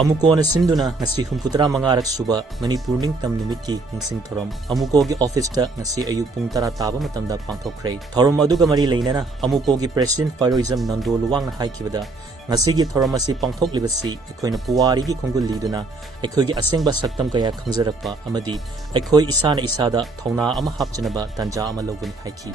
Amukona sinduna ngasi humputara mangarak suba Manipur ningtam numiki ningsing thorom Amuko gi office ta ngasi ayuk pung tara taba matamda pangthokre thorom aduga mari leinana Amuko gi president Fairoism Nando Luwang na haikibada ngasi gi thorom asi pangthoklibasi ekhoina puwari gi khongul liduna ekhoi gi asengba saktam kaya khangjarakpa amadi ekhoi isana isada thona ama hapchanaba tanja ama loguni haiki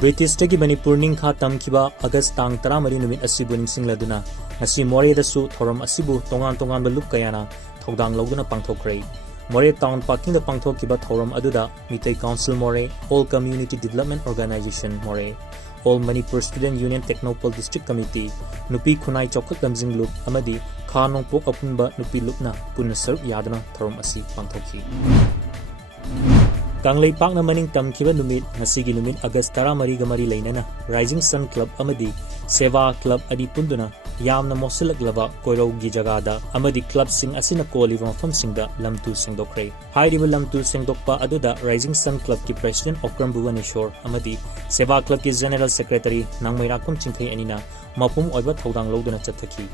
British tagi Manipur ningkha tamkiba August tang 13 numit asibu ningsing laduna ngasi more dasu thorom asibu tongan balup kayana thodang loguna pangthokre more town parking da pangthokiba thorom aduda Mitai Council more All Community Development Organization more All Manipur Student Union Technopol District Committee nupi khunai chokhat lamjing loop amadi khanong pok apunba nupi lupna punna saruk yadana thorom asi pangthokhi Kanglei Pakna maning tamkiba numit ngasigi numit August 13 ga mari leinana Rising Sun Club amadi Seva Club adi punduna yamna mosilaklaba koirau gi jagada amadi club sing asina koliva mafam singda lamtu singdokre hairiba lamtu singdokpa aduda Rising Sun Club ki president Okram Bhuvaneshwar amadi Seva Club ki general secretary Nangmairakpam Chingkhai anina mapum oiba thodang loduna chathaki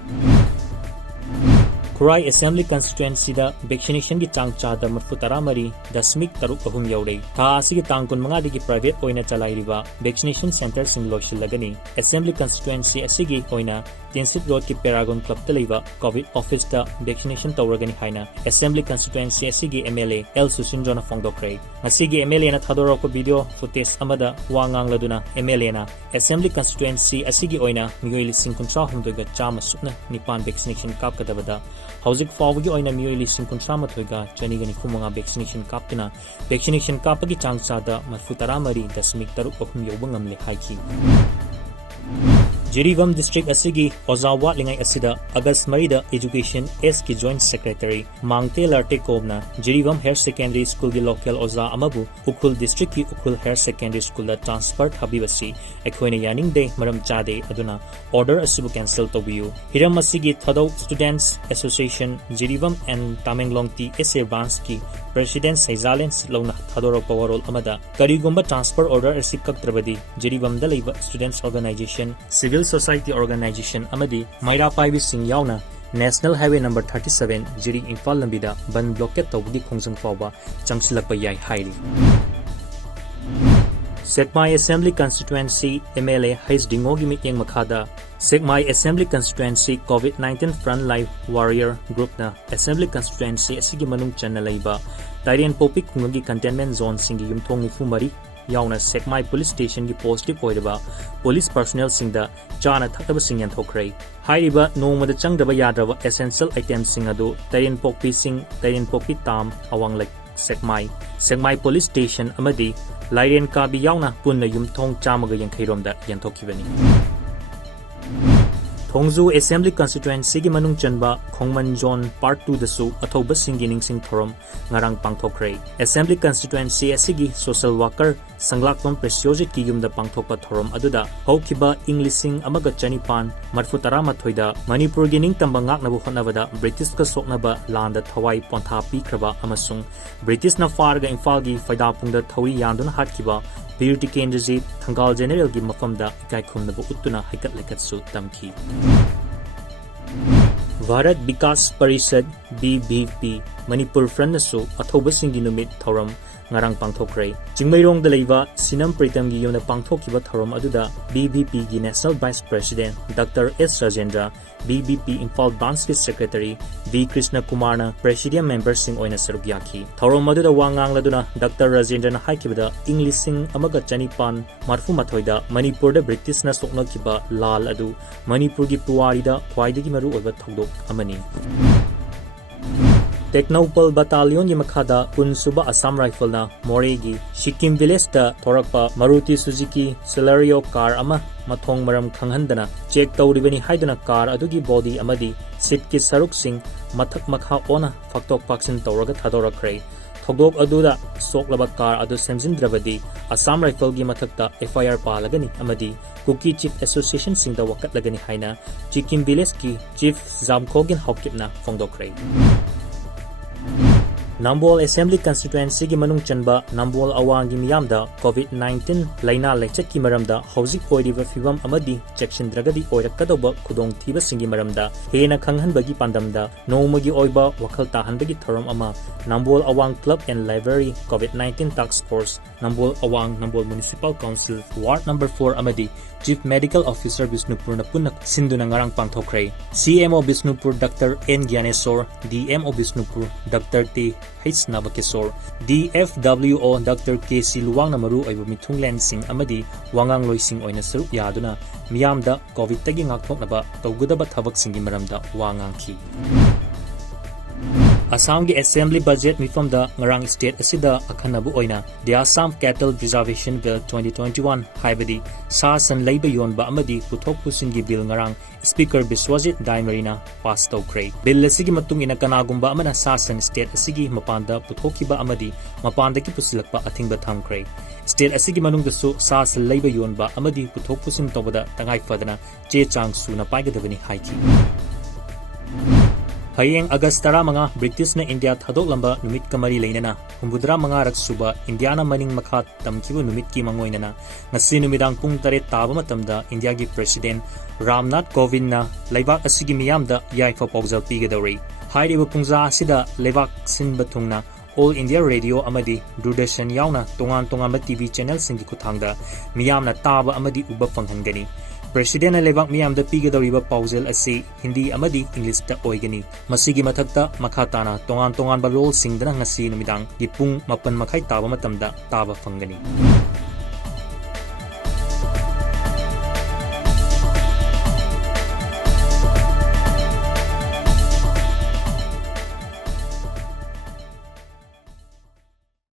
Kurai Assembly Constituency da vaccination ki chang chada mafutara mari dasmik taruk ahum yaure tha asigi tangkun manga digi private oina chalairiba vaccination center sing loshilagani Assembly Constituency asigi oina Tinsit Road ki Paragon Club taleiba COVID office da vaccination tawragani haina Assembly Constituency asigi MLA L Susinjona Fongdokre ngasigi MLA na thadoro ko video footage amada wangang laduna MLA na Assembly Constituency asigi oina miyoi lising kontra humdoiga chama sukna nipan vaccination kap kadabada Hauzik fawagi oina miyoi lising kontra mathoiga chaniga ni fumanga vaccination kaptuna vaccination kapagi changchada marfutara mari dasmik taruk ahum yoba ngamle haiki Jirivam District asigi Ozawa lingai asida August Marida Education S ki Joint Secretary Mangte Larte Kobna Jirivam Higher Secondary School gi local Oza amabu Ukhul District ki Ukhul Higher Secondary School da transfer habibasi ekhoina yaning de maram chade aduna order asibu cancel tobiyu Hiram asigi Thadau Students Association Jirivam and Tamenglong TSA branch ki President Saizalen Silona Thadoro Powerol amada karigumba transfer order asib kaktrabadi Jirivam da leiba Students Organization Civil Society Organization amadi Maira Paibi Singh yauna National Highway number 37 Jiri Imphal lambida ban blockade tawdi khongjang fawba changsilakpa yai haili Sekmai Assembly Constituency MLA Hais Dingogi mityeng makhada Sekmai Assembly Constituency COVID-19 Frontline Warrior Group na Assembly Constituency asigi manung channa leiba Tarian Popik kungi containment zone singi yumthong nifumari yauna Sekmai Police Station ki positive oiraba police personnel singda chana thakaba singyan thokrai hairiba nomada changdaba yadraba essential items singadu Tarian Pokpi tam awang Sekmai Police Station amadi Lairen Kabi yauna punna yumthong chamaga yankhaiромda yanthokibani Thongzu Assembly Constituency gi manung chanba Khongman Zone Part 2 dasu athoba singi ningsing thorom ngarang pangthokre Assembly Constituency asigi social worker sanglakpam Preciosity ki yumda pangthokpa thorom aduda haukiba Englising amaga chanipan marfutara mathoida Manipur gi ningtamba ngaknabu hotnabada British ka soknaba landa thawai pontha pikraba amasung British na farga Imphal gi faidapungda thawi yanduna hatkiba Beauty Kendrizi Thangal General gi mafamda ikai khumnabu uttuna haikat lekatsu tamki Bharat Vikas Parishad BBP Manipur Front nasu athoba singi numit thoram ngarang pangthokre Chingmairong da leiba Sinam Pritam gi yona pangthokiba thoram aduda BBP gi National Vice President Dr. S Rajendra BBP Imphal Branch ki Secretary V Krishna Kumar na Presidium member sing oina saruk yaki thorom aduda wangang laduna Dr. Rajendra na haikibada Englising amaga chanipan marfu mathoida Manipur da British na sokna kiba lal adu Manipur gi puwari da khwaidagi maru oiba thodok amani Technopol Battalion gi makhada Unsuba Assam Rifle na Moregi Sikkim Village da thorakpa Maruti Suzuki Celerio car ama mathong maram khanghandana check tawribani haiduna car adugi body amadi seat ki saruk sing mathak makha ona faktok paksin tawraga thadorakre thogdok aduda soklaba car adu semjindrabadi Assam Rifle gi mathakta FIR palagani amadi Kuki Chief Association singda wakat lagani haina Sikkim Village ki Chief Zamkhogin Hokipna fongdokre Nambol Assembly Constituency gi manung chanba Nambol Awang gi miyamda COVID-19 laina laichak ki maramda hauzik oiriba fibam amadi cheksindragadi oirakkadoba khudong thiba singi maramda hena khanghanbagi pandamda nomagi oiba wakhal tahanbagi thorom ama Nambol Awang Club and Library COVID-19 Task Force Nambol Awang Nambol Municipal Council Ward number 4 amadi Chief Medical Officer Bisnupur na punak sinduna ngarang pangthokre CMO Bisnupur Dr. N Gyanesor DMO Bisnupur Dr. T H Nabakesor DFWO Dr. K C Luwang na maru oiba mithunglen sing amadi wangang loising oina sarup yaduna miyamda COVID tagi ngakthoknaba tawgudaba thabak singi maramda wangang ki Assam ki Assembly Budget mifamda ngarang state asida akhanabu oina the Assam Cattle Preservation Bill 2021 haibadi sa san leiba yonba amadi puthok pusin gi bill ngarang Speaker Biswajit Daimarina pass tawkre bill asigi matung ina kanagumba amana sa san state asigi mapanda puthokiba amadi mapanda ki pusilakpa athingba thamkre state asigi manung dasu sa san leiba yonba amadi puthok pusin tawbada tangai fadana che chang suna paigadabani haiki Hayeng August 15 British na India thadok lamba numit kamari leinana humbudra manga rak suba India na maning makha tamkibu numit ki mangoinana ngasi numidang pung 8 taba matamda India gi President Ramnath Kovind na laibak asigi miyamda yaifa pawjal pigadauri hairiba pungja asida laibak sinba thungna All India Radio amadi Doordarshan yauna tongan TV channel singi kuthangda miyamna taba amadi uba panghangani President Levak miyam da pigadoriba pausel asi Hindi amadi English da oigani masigi mathakta makhatana tongan ba role singdana ngasi numidang gipung mapan makhai taba matamda taba fangani